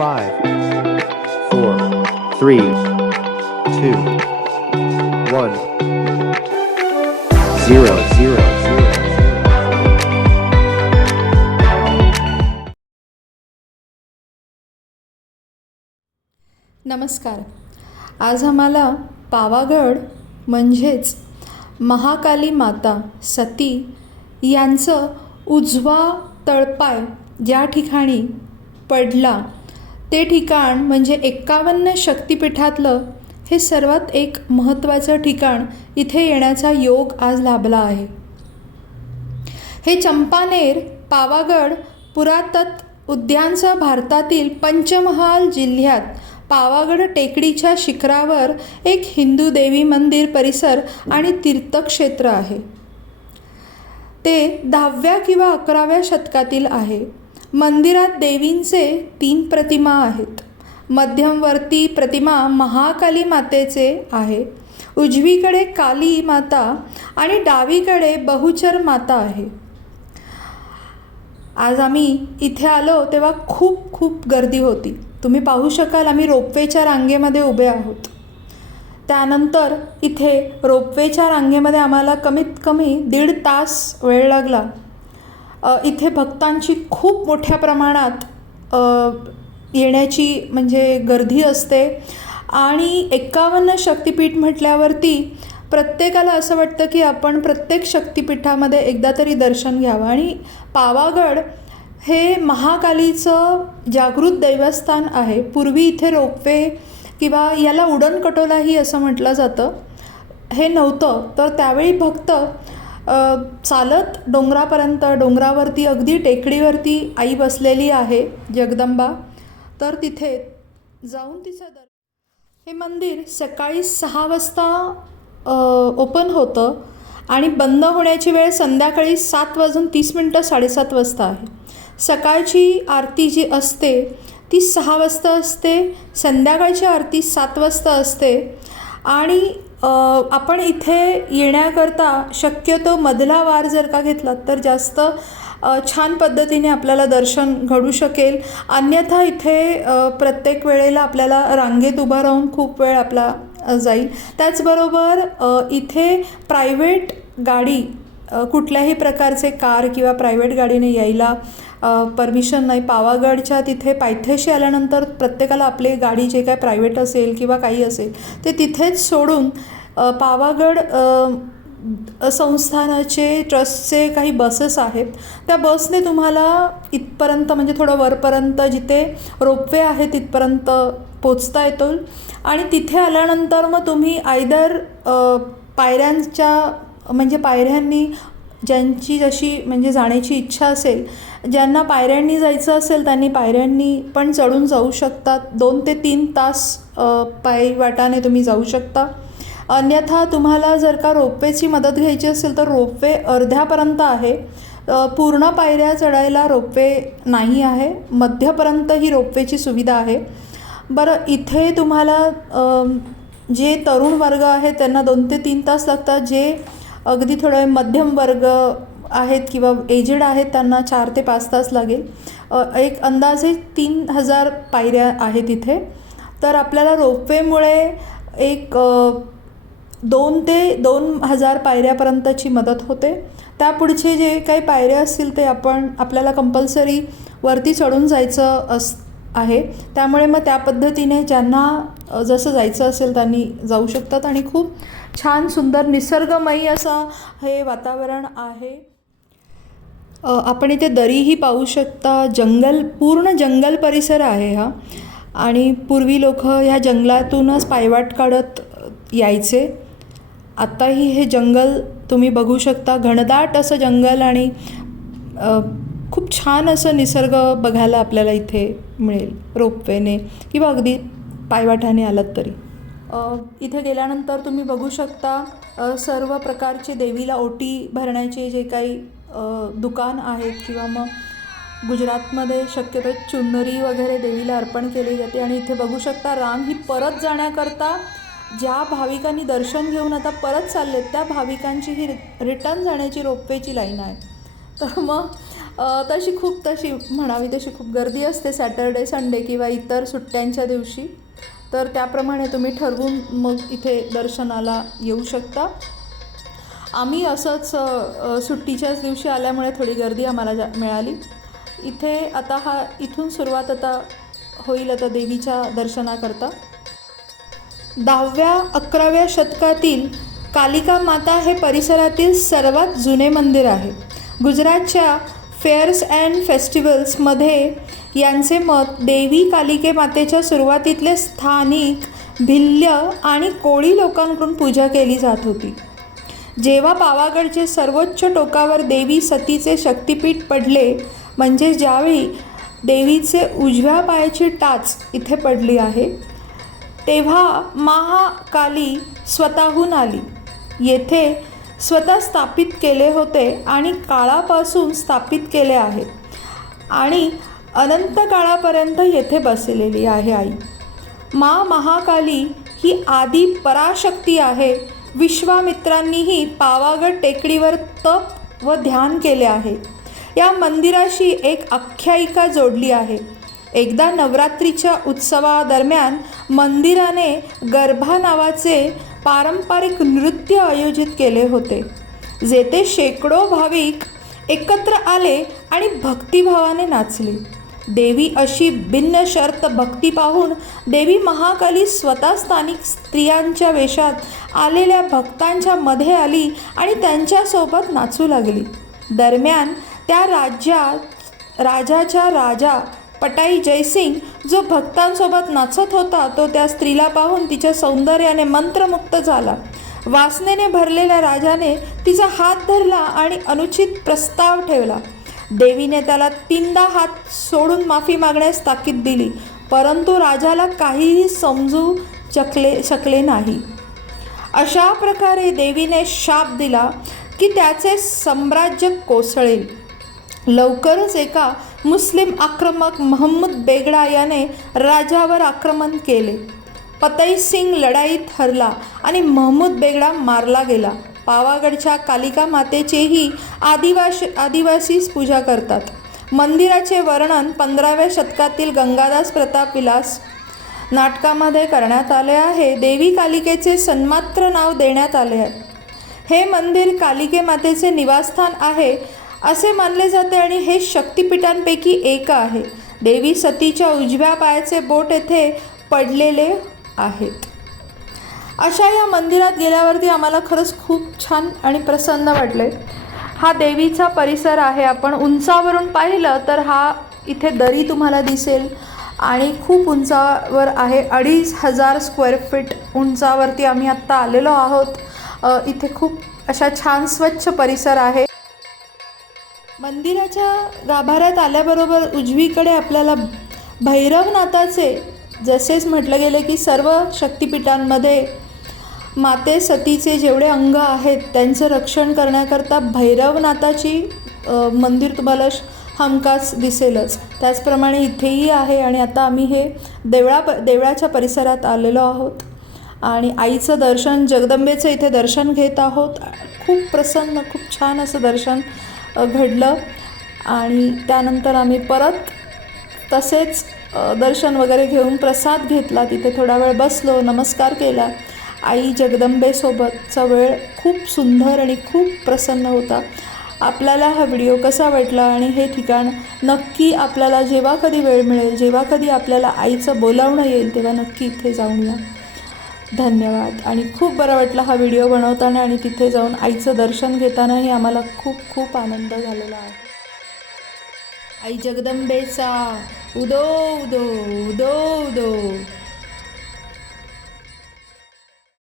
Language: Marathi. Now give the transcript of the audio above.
5, 4, 3, 2, 1, 0, 0, 0. नमस्कार. आज आम्हाला पावागड म्हणजेच महाकाली माता सती यांचं उजवा तळपाय ज्या ठिकाणी पडला ते ठिकाण म्हणजे 51 शक्तिपीठातलं हे सर्वात एक महत्त्वाचं ठिकाण इथे येण्याचा योग आज लाभला आहे. हे चंपानेर पावागड पुरातत्व उद्यानचं भारतातील पंचमहाल जिल्ह्यात पावागड टेकडीच्या शिखरावर एक हिंदू देवी मंदिर परिसर आणि तीर्थक्षेत्र आहे. ते 10व्या किंवा 11व्या शतकातील आहे. मंदिरात देवींचे 3 प्रतिमा आहेत. मध्यमवर्ती प्रतिमा महाकाली मातेचे आहे, उजवीकडे काली माता आणि डावीकडे बहुचर माता आहे. आज आम्ही इथे आलो तेव्हा खूप गर्दी होती. तुम्ही पाहू शकाल आम्ही रोपवेच्या रांगेमध्ये उभे आहोत. त्यानंतर इथे रोपवेच्या रांगेमध्ये आम्हाला कमीत कमी 1.5 तास वेळ लागला. इथे भक्तांची खूप मोठ्या प्रमाणात येण्याची म्हणजे गर्दी असते आणि 51 शक्तिपीठ म्हटल्यावरती प्रत्येकाला असं वाटतं की आपण प्रत्येक शक्तिपीठामध्ये एकदा तरी दर्शन घ्यावं. आणि पावागड हे महाकालीचं जागृत देवस्थान आहे. पूर्वी इथे रोपवे किंवा याला उडण खटोलाही असं म्हटलं जातं हे नव्हतं, तर त्यावेळी भक्त चालत डोंगरापर्यंत, डोंगरावरती अगदी टेकडीवरती आई बसलेली आहे जगदंबा, तर तिथे जाऊन तिचं हे मंदिर सकाळी 6 वाजता ओपन होतं आणि बंद होण्याची वेळ संध्याकाळी 7:30 7:30 वाजता आहे. सकाळची आरती जी असते ती 6 वाजता असते, संध्याकाळची आरती 7 वाजता असते. आणि आपण इथे येण्याकरता शक्यतो मधला वार जर का घेतला तर जास्त छान पद्धतीने आपल्याला दर्शन घडू शकेल. अन्यथा इथे प्रत्येक वेळेला आपल्याला रांगेत उभा राहून खूप वेळ आपला जाईल. त्याचबरोबर इथे प्रायव्हेट गाडी कुठल्याही प्रकारचे कार किंवा प्रायव्हेट गाडीने यायला परमिशन नाही. पावागडच्या तिथे पायथ्याशी आल्यानंतर प्रत्येकाला आपली गाडी जे काय प्रायव्हेट असेल किंवा काही असेल ते तिथेच सोडून पावागड संस्थानाचे ट्रस्टचे काही बसेस आहेत, त्या बसने तुम्हाला इथपर्यंत म्हणजे थोडं वरपर्यंत जिथे रोपवे आहे तिथपर्यंत पोचता येतो. आणि तिथे आल्यानंतर मग तुम्ही आयदर पायऱ्यांच्या म्हणजे पायऱ्यांनी ज्यांची जशी म्हणजे जाण्याची इच्छा असेल, ज्यांना पायऱ्यांनी जायचं असेल त्यांनी पायऱ्यांनी पण चढून जाऊ शकतात. 2 ते 3 तास पायवाटाने तुम्ही जाऊ शकता. अन्यथा तुम्हाला जर का रोपवेची मदत घ्यायची असेल तर रोपवे अर्ध्यापर्यंत आहे. पूर्ण पायऱ्या चढायला रोपवे नाही आहे, मध्यपर्यंत ही रोपवेची सुविधा आहे. बरं, इथे तुम्हाला जे तरुण वर्ग आहे त्यांना 2 ते 3 तास लागतात. जे अगदी थोडं मध्यम वर्ग आहेत किंवा एजेड आहेत त्यांना 4 ते 5 तास लागेल. एक अंदाजे 3000 पायऱ्या आहेत इथे. तर आपल्याला रोपवेमुळे एक 2 ते 2000 पायऱ्यापर्यंतची मदत होते. त्यापुढचे जे काही पायऱ्या असतील ते आपल्याला कंपल्सरी वरती चढून जायचं आहे. त्यामुळे मग त्या पद्धतीने ज्यांना जसं जायचं असेल त्यांनी जाऊ शकतात. आणि खूप छान सुंदर निसर्गमयी असं हे वातावरण आहे. आपण इथे दरीही पाहू शकता. पूर्ण जंगल परिसर आहे हा. आणि पूर्वी लोक ह्या जंगलातूनच पायवाट काढत यायचे. आत्ताही हे जंगल तुम्ही बघू शकता, घनदाट असं जंगल आणि खूप छान असं निसर्ग बघायला आपल्याला इथे मिळेल रोपवेने किंवा अगदी पायवाटाने आलात तरी. इथे गेल्यानंतर तुम्ही बघू शकता सर्व प्रकारचे देवीला ओटी भरण्याचे जे काही दुकान आहेत किंवा मग गुजरातमध्ये शक्यतो चुनरी वगैरे देवीला अर्पण केली जाते. आणि इथे बघू शकता रांग ही परत जाण्याकरता ज्या भाविकांनी दर्शन घेऊन आता परत चाललेत त्या भाविकांची ही रिटर्न जाण्याची रोपवेची लाईन आहे. तर मग तशी म्हणावी तशी खूप गर्दी असते सॅटर्डे संडे किंवा इतर सुट्ट्यांच्या दिवशी. तर त्याप्रमाणे तुम्ही ठरवून मग इथे दर्शनाला येऊ शकता. आम्ही असंच सुट्टीच्याच दिवशी आल्यामुळे थोडी गर्दी आम्हाला मिळाली. इथे आता इथून सुरुवात आता होईल आता देवीच्या दर्शनाकरता. 10व्या-11व्या शतकातील कालिका माता हे परिसरातील सर्वात जुने मंदिर आहे. गुजरातच्या फेअर्स अँड फेस्टिवल्समध्ये यांचे मत देवी कालिके मातेच्या सुरुवातीतले स्थानिक भिल्ल आणि कोळी लोकांकडून पूजा केली जात होती. जेव्हा पावागडचे सर्वोच्च टोकावर देवी सतीचे शक्तिपीठ पडले, म्हणजे ज्यावेळी देवीचे उजव्या पायाची टाच इथे पडली आहे, तेव्हा महाकाली स्वतःहून आली. येथे स्वतः स्थापित केले होते आणि काळापासून स्थापित केले आहेत आणि अनंत काळापर्यंत येथे बसलेली आहे. आई महाकाली ही आदी पराशक्ती आहे. विश्वामित्रांनीही पावागड टेकडीवर तप व ध्यान केले आहे. या मंदिराशी एक आख्यायिका जोडली आहे. एकदा नवरात्रीच्या उत्सवादरम्यान मंदिराने गरबा नावाचे पारंपरिक नृत्य आयोजित केले होते, जेथे शेकडो भाविक एकत्र आले आणि भक्तिभावाने नाचले. देवी अशी बिनशर्त भक्ती पाहून देवी महाकाली स्वतः स्थानिक स्त्रियांच्या वेशात आलेल्या भक्तांच्या मध्ये आली आणि त्यांच्यासोबत नाचू लागली. दरम्यान त्या राजाचा राजा पटाई जयसिंग जो भक्तांसोबत नाचत होता, तो त्या स्त्रीला पाहून तिच्या सौंदर्याने मंत्रमुग्ध झाला. वासनेने भरलेल्या राजाने तिचा हात धरला आणि अनुचित प्रस्ताव ठेवला. देवीने त्याला 3दा हात सोडून माफी मागण्यास ताकीद दिली, परंतु राजाला काहीही समजू शकले नाही. अशा प्रकारे देवीने शाप दिला की त्याचे साम्राज्य कोसळेल. लवकरच एका मुस्लिम आक्रमक महमूद बेगडा याने राजावर आक्रमण केले. पतई सिंग लढाईत हरला आणि महमूद बेगडा मारला गेला. पावागडच्या कालिका मातेचेही आदिवासीच पूजा करतात. मंदिराचे वर्णन 15व्या शतकातील गंगादास प्रताप विलास नाटकामध्ये करण्यात आले आहे. देवी कालिकेचे सन्मात्र नाव देण्यात आले आहे. हे मंदिर कालिके मातेचे निवासस्थान आहे असे मानले जाते आणि हे शक्तिपीठांपैकी एक आहे. देवी सतीच्या उजव्या पायाचे बोट येथे पडलेले आहेत. अशा या मंदिरात गेल्यावरती आम्हाला खरंच खूप छान आणि प्रसन्न वाटले. हा देवीचा परिसर आहे. आपण उंचावरून पाहिलं तर हा इथे दरी तुम्हाला दिसेल आणि खूप उंचावर आहे. 2500 स्क्वेअर फीट उंचावरती आम्ही आत्ता आलेलो आहोत. इथे खूप अशा छान स्वच्छ परिसर आहे. मंदिराच्या गाभाऱ्यात आल्याबरोबर उजवीकडे आपल्याला भैरवनाथाचे, जसेच म्हटलं गेले की सर्व शक्तिपीठांमध्ये माते सतीचे जेवढे अंग आहेत त्यांचं रक्षण करण्याकरता भैरवनाथाची मंदिर तुम्हाला हमखास दिसेलच. त्याचप्रमाणे इथेही आहे आणि आता आम्ही हे देवळाच्या परिसरात आलेलो आहोत आणि आईचं दर्शन, जगदंबेचं इथे दर्शन घेत आहोत. खूप प्रसन्न, खूप छान असं दर्शन घडलं आणि त्यानंतर आम्ही परत तसेच दर्शन वगैरे घेऊन प्रसाद घेतला. तिथे थोडा वेळ बसलो, नमस्कार केला. आई जगदंबेसोबतचा वेळ खूप सुंदर आणि खूप प्रसन्न होता. आपल्याला हा व्हिडिओ कसा वाटला आणि हे ठिकाण नक्की आपल्याला जेव्हा कधी वेळ मिळेल, जेव्हा कधी आपल्याला आईचं बोलावणं येईल, तेव्हा नक्की इथे जाऊन या. धन्यवाद. आणि खूप बरं वाटलं हा व्हिडिओ बनवताना आणि तिथे जाऊन आईचं दर्शन घेतानाही आम्हाला खूप खूप आनंद झालेला आहे. आई जगदंबेचा उदो उदो उदो उदो.